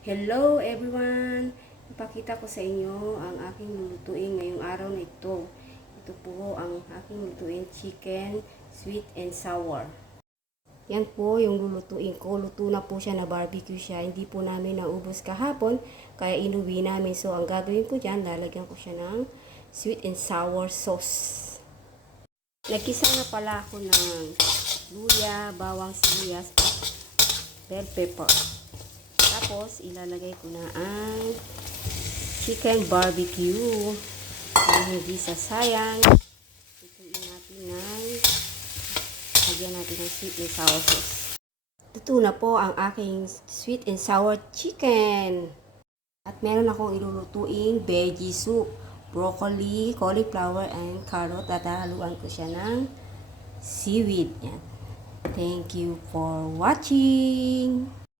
Hello everyone! Ipakita ko sa inyo ang aking lulutuin ngayong araw na ito. Ito po ang aking lulutuin, chicken, sweet and sour. Yan po yung lulutuin ko. Luto na po siya, na barbecue siya. Hindi po namin naubos kahapon, kaya inuwi namin. So ang gagawin ko dyan, lalagyan ko siya ng sweet and sour sauce. Nagkisa na pala ako ng luya, bawang sibuyas at bell pepper. Tapos, ilalagay ko na ang chicken barbecue. Para hindi sasayang. Lutuin natin lagyan natin ng sweet and sour sauce. Luto na po ang aking sweet and sour chicken. At meron akong ilulutuing veggie soup. Broccoli, cauliflower, and carrot. At haluan ko siya ng seaweed. Yan. Thank you for watching.